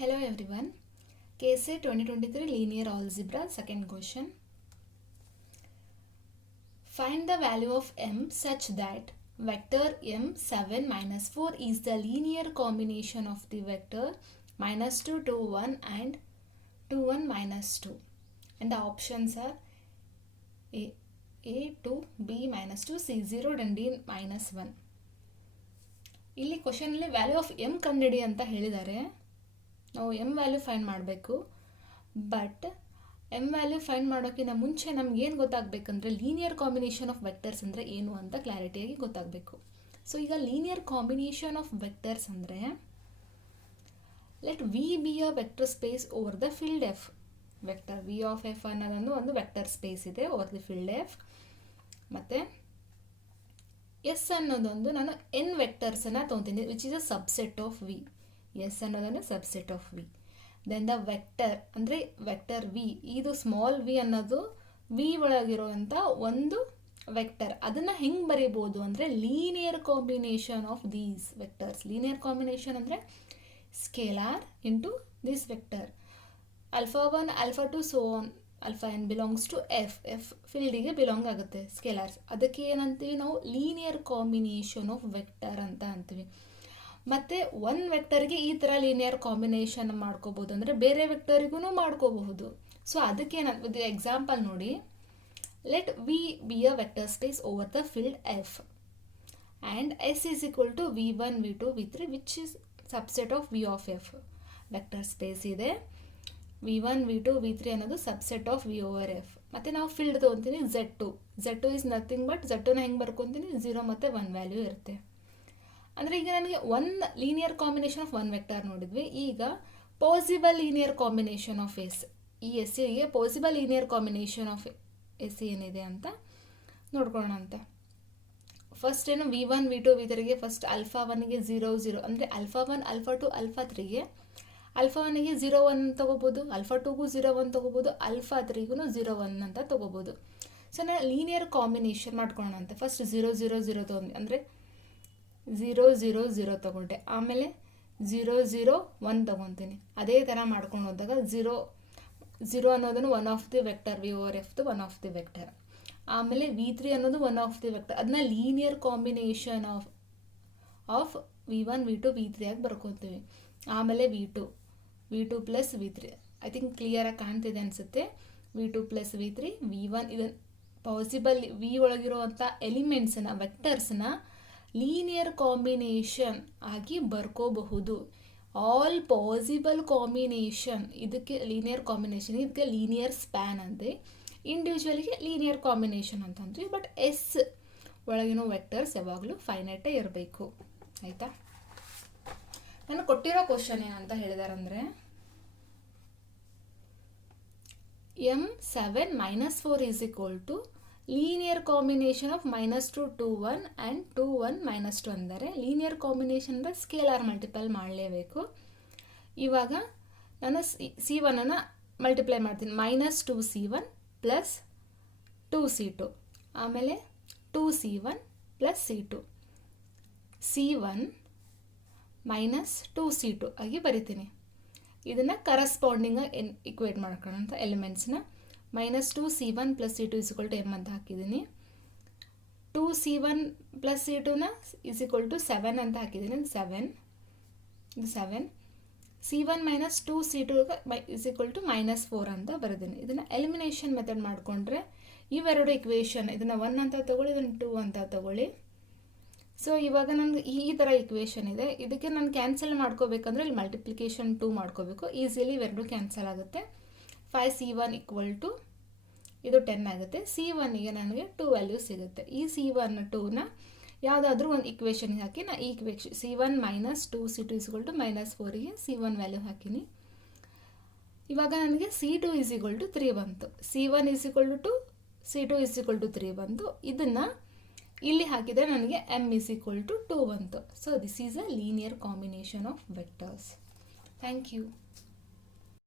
Hello everyone. KSA 2023 Linear Algebra second question. Find the value of m such that vector m7 minus 4 is the linear combination of the vector minus 2 2 1 and 2 1 minus 2. And the options are A 2, B minus 2, C 0 and D minus 1. ಇಲ್ಲಿ ಕ್ವಶನಲ್ಲಿ value of M ಕಂಡುಹಿಡಿ ಅಂತ ಹೇಳಿದ್ದಾರೆ. ನಾವು M value find ಮಾಡಬೇಕು. But M value find ಮಾಡೋಕ್ಕಿಂತ ಮುಂಚೆ ನಮ್ಗೆ ಏನು ಗೊತ್ತಾಗಬೇಕಂದ್ರೆ ಲೀನಿಯರ್ ಕಾಂಬಿನೇಷನ್ ಆಫ್ ವೆಕ್ಟರ್ಸ್ ಅಂದರೆ ಏನು ಅಂತ ಕ್ಲಾರಿಟಿಯಾಗಿ ಗೊತ್ತಾಗಬೇಕು. ಸೊ ಈಗ ಲೀನಿಯರ್ ಕಾಂಬಿನೇಷನ್ ಆಫ್ ವೆಕ್ಟರ್ಸ್ ಅಂದರೆ let V be a vector space over the field F. Vector V of F ಅನ್ನೋದೊಂದು ಒಂದು ವೆಕ್ಟರ್ ಸ್ಪೇಸ್ ಇದೆ ಓವರ್ ದಿ ಫೀಲ್ಡ್ ಎಫ್. ಮತ್ತು ಎಸ್ ಅನ್ನೋದೊಂದು ನಾನು N ವೆಕ್ಟರ್ಸನ್ನು ತೊಗೊತೀನಿ which is a subset of V. S ಅನ್ನೋದನ್ನು subset of V. Then the vector ಅಂದರೆ vector V, ಇದು small v ಅನ್ನೋದು ವಿ ಒಳಗಿರುವಂಥ ಒಂದು ವೆಕ್ಟರ್. ಅದನ್ನು ಹೆಂಗೆ ಬರೀಬೋದು ಅಂದರೆ linear combination of these vectors. Linear combination ಅಂದರೆ scalar into this vector. Alpha 1 alpha 2 so on. Alpha n belongs to F. F ಫೀಲ್ಡಿಗೆ ಬಿಲಾಂಗ್ ಆಗುತ್ತೆ ಸ್ಕೇಲಾರ್ಸ್. ಅದಕ್ಕೆ ಏನಂತೀವಿ ನಾವು ಲೀನಿಯರ್ ಕಾಂಬಿನೇಷನ್ ಆಫ್ ವೆಕ್ಟರ್ ಅಂತ ಅಂತೀವಿ. ಮತ್ತು ಒನ್ ವೆಕ್ಟರ್ಗೆ ಈ ಥರ ಲೀನಿಯರ್ ಕಾಂಬಿನೇಷನ್ ಮಾಡ್ಕೋಬೋದು, ಅಂದರೆ ಬೇರೆ ವೆಕ್ಟರಿಗೂ ಮಾಡ್ಕೋಬಹುದು. ಸೊ ಅದಕ್ಕೆ ಏನಾಗ್ತದೆ ಎಕ್ಸಾಂಪಲ್ ನೋಡಿ. Let V be a vector space over the field F and S is equal to V1 V2 V3 which is subset of V of F. Vector space ಇದೆ, V1 V2 V3 ಅನ್ನೋದು subset of V over F. ಮತ್ತು ನಾವು field ತೊಗೊತೀನಿ Z2. Z2 is nothing but Z2ನ ಹೆಂಗೆ ಬರ್ಕೊತೀನಿ 0 ಮತ್ತು 1 value ಇರುತ್ತೆ. ಅಂದರೆ ಈಗ ನನಗೆ one linear combination of one vector ನೋಡಿದ್ವಿ. ಈಗ possible linear combination of S. ಈ ಎಸ್ ಸಿಗೆ possible linear combination of S ಏನಿದೆ ಅಂತ ನೋಡ್ಕೊಳ್ಳೋಣ ಅಂತ. ಫಸ್ಟ್ ಏನು V1 V2 V3ಗೆ ಫಸ್ಟ್ ಆಲ್ಫಾ 1ಗೆ 0 0 ಅಂದರೆ ಆಲ್ಫಾ 1 ಆಲ್ಫಾ 2 ಆಲ್ಫಾ 3ಗೆ ಆಲ್ಫಾ 1ಗೆ 0 1 ತೊಗೋಬೋದು, ಆಲ್ಫಾ 2ಗೂ 0 1 ತೊಗೋಬೋದು, ಆಲ್ಫಾ 3ಗೂ 0 1 ಅಂತ ತೊಗೋಬೋದು. ಸೊ ನಾನು ಲೀನಿಯರ್ ಕಾಂಬಿನೇಷನ್ ಮಾಡ್ಕೊಳ್ಳೋಣ ಅಂತ. ಫಸ್ಟ್ 0 0 0 ತೊಗೊಂಡು ಅಂದರೆ 0 0 0 ತೊಗೊಂಡೆ. ಆಮೇಲೆ 0 0 1 ತೊಗೊತೀನಿ. ಅದೇ ಥರ ಮಾಡ್ಕೊಂಡು ಹೋದಾಗ 0 0 ಅನ್ನೋದನ್ನು one of the vector V over ಎಫ್ದು ಒನ್ ಆಫ್ ದಿ ವೆಕ್ಟರ್. ಆಮೇಲೆ V3 ಅನ್ನೋದು ಒನ್ ಆಫ್ ದಿ ವೆಕ್ಟರ್. ಅದನ್ನ linear combination of V1 V2 V3 ಆಗಿ ಬರ್ಕೊತೀವಿ. ಆಮೇಲೆ V2 plus V3. I think ಕ್ಲಿಯರಾಗಿ ಕಾಣ್ತಿದೆ ಅನಿಸುತ್ತೆ. V2 plus V3 V1. ಇದನ್ನು ಪಾಸಿಬಲ್ ವಿ ಒಳಗಿರುವಂಥ ಎಲಿಮೆಂಟ್ಸನ್ನ ವೆಕ್ಟರ್ಸ್ನ ಲೀನಿಯರ್ ಕಾಂಬಿನೇಷನ್ ಆಗಿ ಬರ್ಕೋಬಹುದು. ಆಲ್ ಪಾಸಿಬಲ್ ಕಾಂಬಿನೇಷನ್ ಇದಕ್ಕೆ ಲೀನಿಯರ್ ಕಾಂಬಿನೇಷನ್, ಇದಕ್ಕೆ ಲೀನಿಯರ್ ಸ್ಪ್ಯಾನ್ ಅಂತೆ. ಇಂಡಿವಿಜುವಲಿಗೆ ಲೀನಿಯರ್ ಕಾಂಬಿನೇಷನ್ ಅಂತ ಅಂತೀವಿ. ಬಟ್ ಎಸ್ ಒಳಗಿನ ವೆಕ್ಟರ್ಸ್ ಯಾವಾಗಲೂ ಫೈನೈಟೇ ಇರಬೇಕು. ಆಯಿತಾ? ನಾನು ಕೊಟ್ಟಿರೋ ಕ್ವಶನ್ ಏನಂತ ಹೇಳಿದಾರೆ ಅಂದರೆ M7 minus 4 is equal to linear combination of -2 2 1 and 2 1 -2 ಅಂದರೆ ಲೀನಿಯರ್ ಕಾಂಬಿನೇಷನ್ ಅಂದರೆ ಸ್ಕೇಲಾರ್ ಮಲ್ಟಿಪಲ್ ಮಾಡಲೇಬೇಕು. ಇವಾಗ ನಾನು C1ಅನ್ನು ಮಲ್ಟಿಪ್ಲೈ ಮಾಡ್ತೀನಿ. -2C1 ಪ್ಲಸ್ 2C2 ಆಮೇಲೆ 2C1 plus C2 C1 -2C2 ಆಗಿ ಬರಿತೀನಿ. ಇದನ್ನು ಕರಸ್ಪಾಂಡಿಂಗ್ ಇಕ್ವೇಟ್ ಮಾಡ್ಕೊಳ್ಳೋಂಥ ಎಲಿಮೆಂಟ್ಸ್ನ -2C1 plus C2 is equal to m ಅಂತ ಹಾಕಿದ್ದೀನಿ. 2C1 ಪ್ಲಸ್ C2ನ ಇಸ್ಕೊಲ್ ಟು 7 ಅಂತ ಹಾಕಿದ್ದೀನಿ. 7 C1 -2C2 ಇಸ್ಕೊಲ್ ಟು -4 ಅಂತ ಬರೆದಿದ್ದೀನಿ. ಇದನ್ನು ಎಲಿಮಿನೇಷನ್ ಮೆಥಡ್ ಮಾಡಿಕೊಂಡ್ರೆ ಇವೆರಡು ಇಕ್ವೇಷನ್, ಇದನ್ನು 1 ಅಂತ ತೊಗೊಳ್ಳಿ, ಇದನ್ನು 2 ಅಂತ ತೊಗೊಳ್ಳಿ. ಸೊ ಇವಾಗ ನನಗೆ ಈ ಥರ ಇಕ್ವೇಷನ್ ಇದೆ. ಇದಕ್ಕೆ ನಾನು ಕ್ಯಾನ್ಸಲ್ ಮಾಡ್ಕೋಬೇಕಂದ್ರೆ ಇಲ್ಲಿ ಮಲ್ಟಿಪ್ಲಿಕೇಶನ್ 2 ಮಾಡ್ಕೋಬೇಕು. ಈಸಿಲಿ ಇವೆರಡು ಕ್ಯಾನ್ಸಲ್ ಆಗುತ್ತೆ. 5C1 ಈಕ್ವಲ್ ಟು ಇದು 10 ಆಗುತ್ತೆ. C1ಗೆ ನನಗೆ 2 ವ್ಯಾಲ್ಯೂ ಸಿಗುತ್ತೆ. ಈ C1 2ನ ಯಾವುದಾದ್ರೂ ಒಂದು ಇಕ್ವೇಷನ್ಗೆ ಹಾಕಿ ನಾನು ಈ equation C1 -2C2 is equal to -4ಗೆ C1 ವ್ಯಾಲ್ಯೂ ಹಾಕಿನಿ. ಇವಾಗ ನನಗೆ C2 ಇಸ್ಕೊಲ್ ಟು 3 ಬಂತು. C1 is equal to 2 C2 is equal to 3 ಬಂತು. ಇದನ್ನು ಇಲ್ಲಿ ಹಾಕಿದರೆ ನನಗೆ M ಇಸ್ಕೊಲ್ ಟು 2 ಬಂತು. So this is a linear combination of vectors. Thank you.